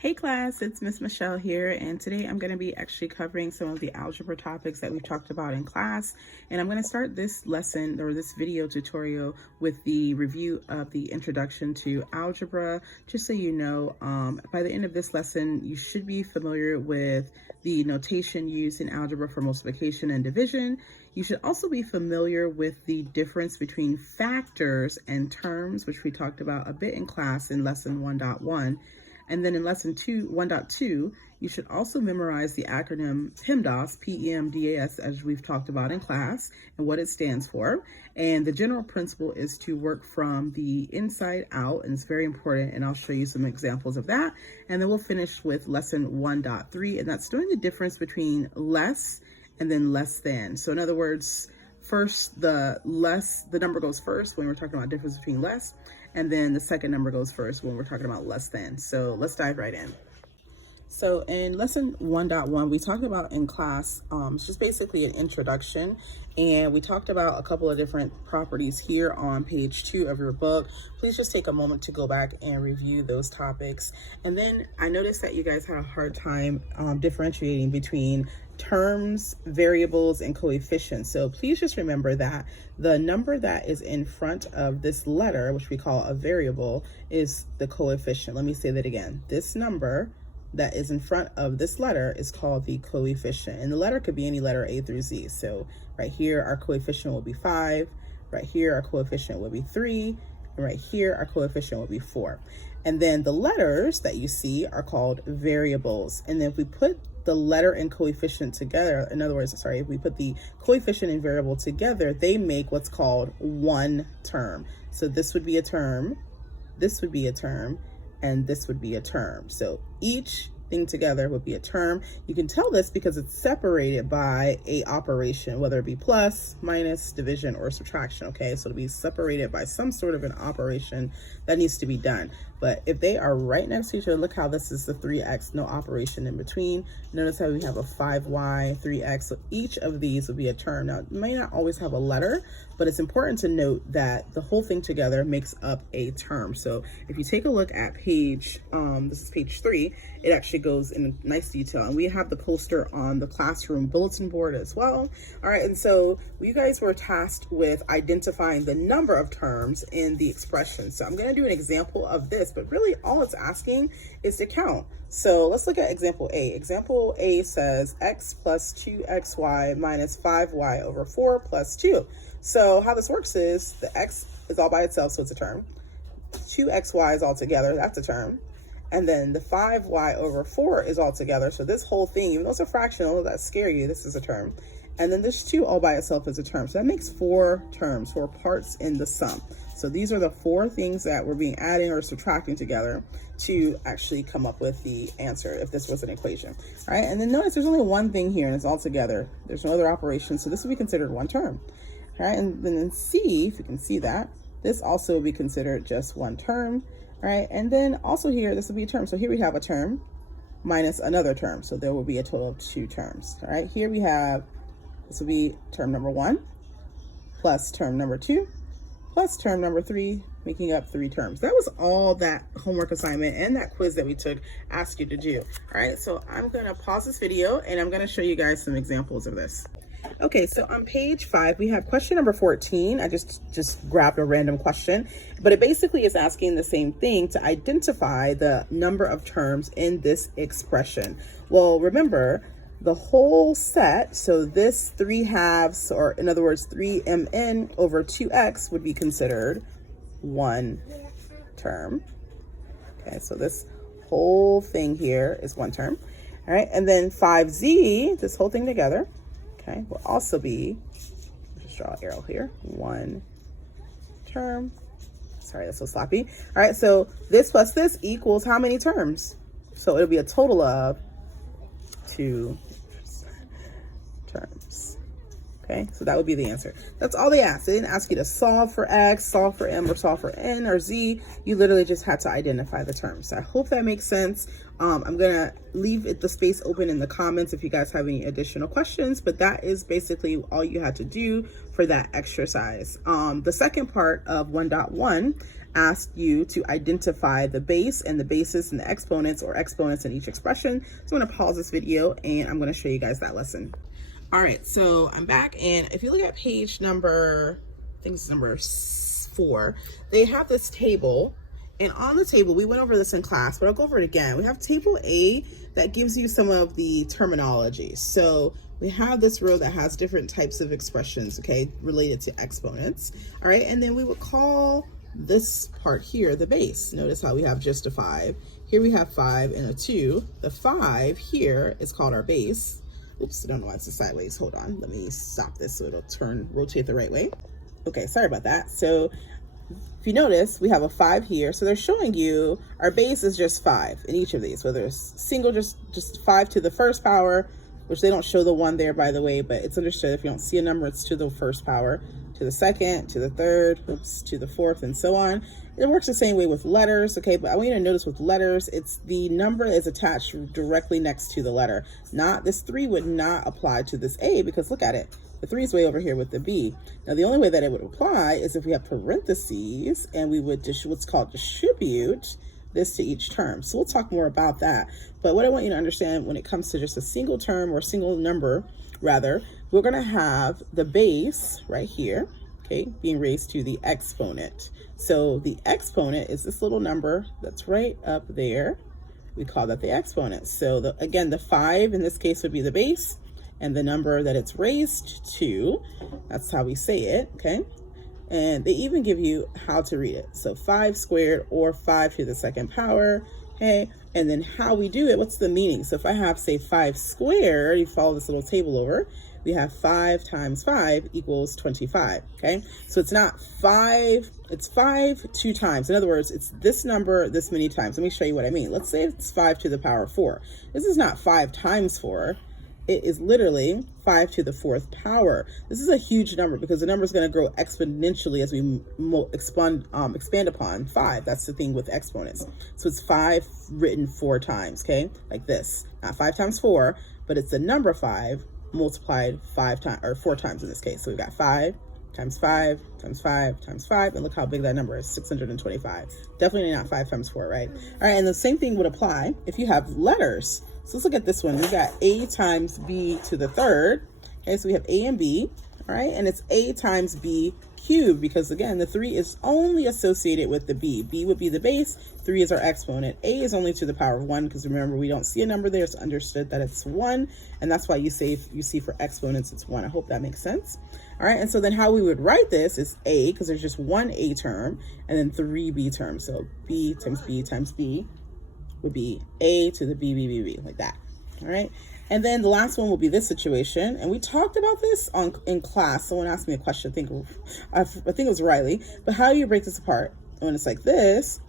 Hey class, it's Miss Michelle here, and today I'm going to be actually covering some of the algebra topics that we've talked about in class. And I'm going to start this lesson or this video tutorial with the review of the introduction to algebra. Just so you know, by the end of this lesson, you should be familiar with the notation used in algebra for multiplication and division. You should also be familiar with the difference between factors and terms, which we talked about a bit in class in lesson 1.1. And then in lesson 1.2, you should also memorize the acronym PEMDAS, P-E-M-D-A-S, as we've talked about in class, and what it stands for. And the general principle is to work from the inside out, and it's very important, and I'll show you some examples of that. And then we'll finish with lesson 1.3, and that's doing the difference between less and then less than. So in other words, first, the number goes first when we're talking about difference between less, and then the second number goes first when we're talking about less than. So let's dive right in. So in lesson 1.1, we talked about in class, it's just basically an introduction, and we talked about a couple of different properties here on page 2 of your book. Please just take a moment to go back and review those topics. And then I noticed that you guys had a hard time differentiating between terms, variables, and coefficients. So please just remember that the number that is in front of this letter, which we call a variable, is the coefficient. Let me say that again. This number that is in front of this letter is called the coefficient. And the letter could be any letter A through Z. So right here, our coefficient will be 5. Right here, our coefficient will be 3. And right here, our coefficient will be 4. And then the letters that you see are called variables. And then if we put the letter and coefficient together, in other words, if we put the coefficient and variable together, they make what's called one term. So this would be a term, this would be a term, and this would be a term. So each thing together would be a term. You can tell this because it's separated by a operation, whether it be plus, minus, division, or subtraction, okay? So it'll be separated by some sort of an operation that needs to be done. But if they are right next to each other, look how this is the 3x, no operation in between. Notice how we have a 5y, 3x. So each of these would be a term. Now, it may not always have a letter, but it's important to note that the whole thing together makes up a term. So if you take a look at page, this is page 3, it actually goes in nice detail. And we have the poster on the classroom bulletin board as well. All right, and so you guys were tasked with identifying the number of terms in the expression. So I'm gonna do an example of this, but really all it's asking is to count. So let's look at example A. Example A says x plus 2xy minus 5y over 4 plus 2. So how this works is the x is all by itself, so it's a term. 2xy is all together, that's a term. And then the 5y over 4 is all together. So this whole thing, even though it's a fraction, although that scare you, this is a term. And then this 2 all by itself is a term. So that makes 4 terms, 4 parts in the sum. So these are the 4 things that we're being adding or subtracting together to actually come up with the answer if this was an equation. All right, and then notice there's only one thing here and it's all together. There's no other operation, so this would be considered one term. All right, and then in C, if you can see that, this also would be considered just one term. All right, and then also here, this will be a term. So here we have a term minus another term. So there will be a total of 2 terms. All right, here we have, this will be term number 1 plus term number 2 plus term number 3, making up 3 terms. That was all that homework assignment and that quiz that we took asked you to do. All right, so I'm gonna pause this video and I'm gonna show you guys some examples of this. Okay, so on page 5, we have question number 14. I just grabbed a random question, but it basically is asking the same thing to identify the number of terms in this expression. Well, remember, the whole set, so this 3/2, or in other words, 3mn over 2x would be considered one term. Okay, so this whole thing here is one term. All right, and then 5z, this whole thing together, okay, will also be, just draw an arrow here, one term. Sorry, that's so sloppy. All right, so this plus this equals how many terms? So it'll be a total of 2 terms. Okay, so that would be the answer. That's all they asked. They didn't ask you to solve for x, solve for m, or solve for n or z. You literally just had to identify the terms. So I hope that makes sense. I'm gonna leave the space open in the comments if you guys have any additional questions, but that is basically all you had to do for that exercise. The second part of 1.1 asked you to identify the base and the bases and the exponents or exponents in each expression. So I'm going to pause this video and I'm going to show you guys that lesson. All right, so I'm back, and if you look at page number, I think it's number 4, they have this table, and on the table, we went over this in class, but I'll go over it again. We have table A that gives you some of the terminology. So we have this row that has different types of expressions, okay, related to exponents. All right, and then we would call this part here the base. Notice how we have just a 5. Here we have 5 and a 2. The 5 here is called our base. Oops, I don't know why it's sideways. Hold on. Let me stop this so it'll rotate the right way. Okay, sorry about that. So if you notice, we have a 5 here. So they're showing you our base is just 5 in each of these, whether it's single, just 5 to the first power, which they don't show the 1 there, by the way, but it's understood if you don't see a number, it's to the first power, to the second, to the third, oops, to the fourth, and so on. It works the same way with letters, okay? But I want you to notice with letters, it's the number is attached directly next to the letter. Not this 3 would not apply to this A, because look at it. The 3 is way over here with the B. Now, the only way that it would apply is if we have parentheses and we would just what's called distribute this to each term. So we'll talk more about that. But what I want you to understand when it comes to just a single term or a single number, rather, we're going to have the base right here, okay, being raised to the exponent. So the exponent is this little number that's right up there. We call that the exponent. So again, the 5 in this case would be the base, and the number that it's raised to, that's how we say it, okay? And they even give you how to read it. So 5 squared or 5 to the second power, okay? And then how we do it, what's the meaning? So if I have, say, 5 squared, you follow this little table over, we have 5 times 5 equals 25, okay? So it's not 5, it's 5 2 times. In other words, it's this number this many times. Let me show you what I mean. Let's say it's 5 to the power 4. This is not 5 times 4. It is literally 5 to the 4th power. This is a huge number because the number is going to grow exponentially as we expand upon 5. That's the thing with exponents. So it's 5 written 4 times, okay? Like this. Not 5 times 4, but it's the number 5 multiplied 5 times, or 4 times in this case. So we've got 5 times 5 times 5 times 5, and look how big that number is, 625. Definitely not 5 times 4, right? All right, and the same thing would apply if you have letters. So let's look at this one. We got A times B to the 3rd. Okay, so we have A and B, all right? And it's A times B cubed because, again, the 3 is only associated with the B. B would be the base. 3 is our exponent. A is only to the power of 1 because, remember, we don't see a number there. It's understood that it's 1, and that's why you see for exponents it's 1. I hope that makes sense. All right, and so then how we would write this is A, because there's just one A term, and then 3 B terms. So B times B times B would be A to the B, like that. All right. And then the last one will be this situation. And we talked about this in class. Someone asked me a question. I think it was Riley. But how do you break this apart? When it's like this,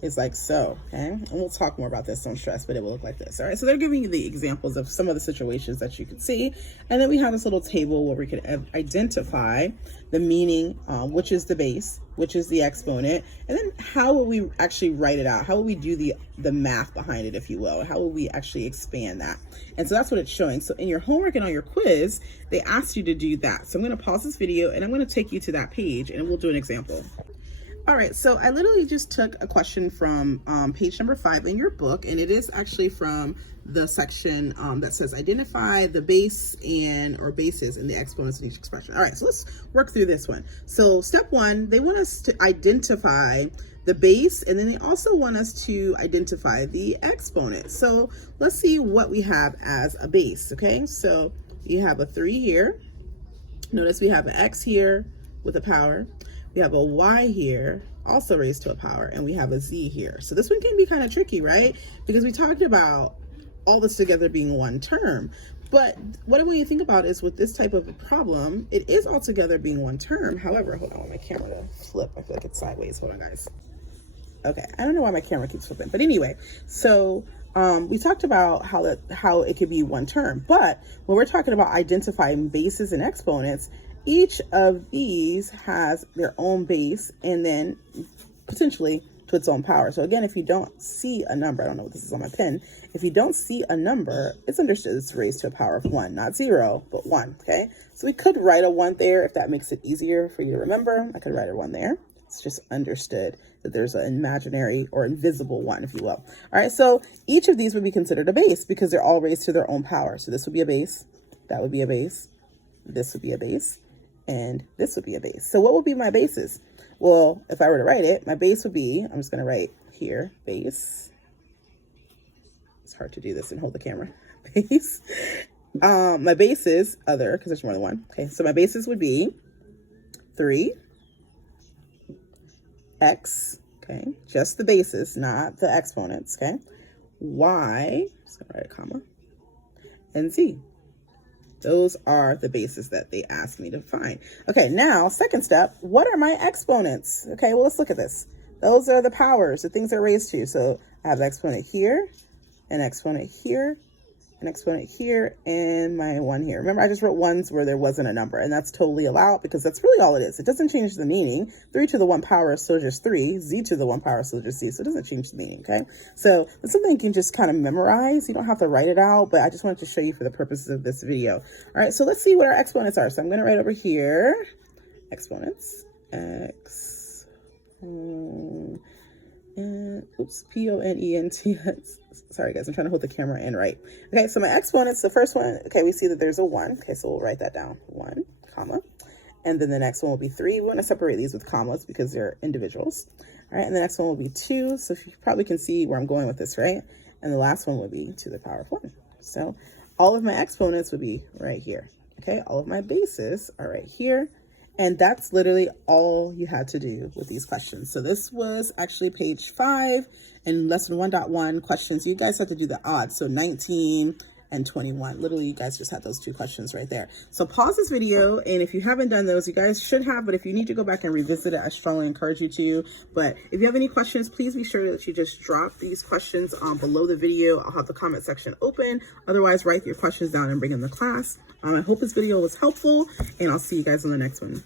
it's like so, okay? And we'll talk more about this, don't stress, but it will look like this. All right, so they're giving you the examples of some of the situations that you could see. And then we have this little table where we could identify the meaning, which is the base, which is the exponent, and then how will we actually write it out? How will we do the math behind it, if you will? How will we actually expand that? And so that's what it's showing. So in your homework and on your quiz, they asked you to do that. So I'm gonna pause this video and I'm gonna take you to that page and we'll do an example. All right, so I literally just took a question from page number 5 in your book, and it is actually from the section that says identify the base or bases and the exponents in each expression. All right, so let's work through this one. So step 1, they want us to identify the base, and then they also want us to identify the exponent. So let's see what we have as a base, okay? So you have a 3 here. Notice we have an X here with a power. We have a Y here, also raised to a power, and we have a Z here. So this one can be kind of tricky, right? Because we talked about all this together being one term. But what I want you to think about is with this type of a problem, it is all together being one term. However, hold on, I want my camera to flip. I feel like it's sideways. Hold on, guys. Okay, I don't know why my camera keeps flipping. But anyway, so we talked about how it could be one term. But when we're talking about identifying bases and exponents, each of these has their own base and then potentially to its own power. So again, if you don't see a number, I don't know what this is on my pen. If you don't see a number, it's understood it's raised to a power of 1, not 0, but 1, okay? So we could write a 1 there if that makes it easier for you to remember. I could write a 1 there. It's just understood that there's an imaginary or invisible one, if you will. All right, so each of these would be considered a base because they're all raised to their own power. So this would be a base, that would be a base, this would be a base, and this would be a base. So what would be my bases? Well, if I were to write it, my base would be, I'm just going to write here, base. It's hard to do this and hold the camera. Base. My bases, other, because there's more than one. Okay, so my bases would be 3, x, okay, just the bases, not the exponents, okay, y, just gonna write a comma, and z. Those are the bases that they asked me to find. Okay, now, second step, what are my exponents? Okay, well, let's look at this. Those are the powers, the things they're raised to. So I have an exponent here, an exponent here, an exponent here, and my 1 here. Remember, I just wrote ones where there wasn't a number, and that's totally allowed because that's really all it is. It doesn't change the meaning. 3 to the 1 power is still just 3. Z to the 1 power is still just Z, so it doesn't change the meaning, okay? So it's something you can just kind of memorize. You don't have to write it out, but I just wanted to show you for the purposes of this video. All right, so let's see what our exponents are. So I'm going to write over here, exponents, x, oops, P-O-N-E-N-T-S. Sorry, guys, I'm trying to hold the camera in right. Okay, so my exponents, the first one, okay, we see that there's a 1. Okay, so we'll write that down, 1, comma. And then the next one will be 3. We want to separate these with commas because they're individuals. All right, and the next one will be 2. So you probably can see where I'm going with this, right? And the last one would be to the power of 1. So all of my exponents would be right here. Okay, all of my bases are right here. And that's literally all you had to do with these questions. So this was actually page 5 and lesson 1.1 questions. You guys had to do the odds. So 19 and 21. Literally, you guys just had those 2 questions right there. So pause this video. And if you haven't done those, you guys should have. But if you need to go back and revisit it, I strongly encourage you to. But if you have any questions, please be sure that you just drop these questions below the video. I'll have the comment section open. Otherwise, write your questions down and bring in the class. I hope this video was helpful, and I'll see you guys on the next one.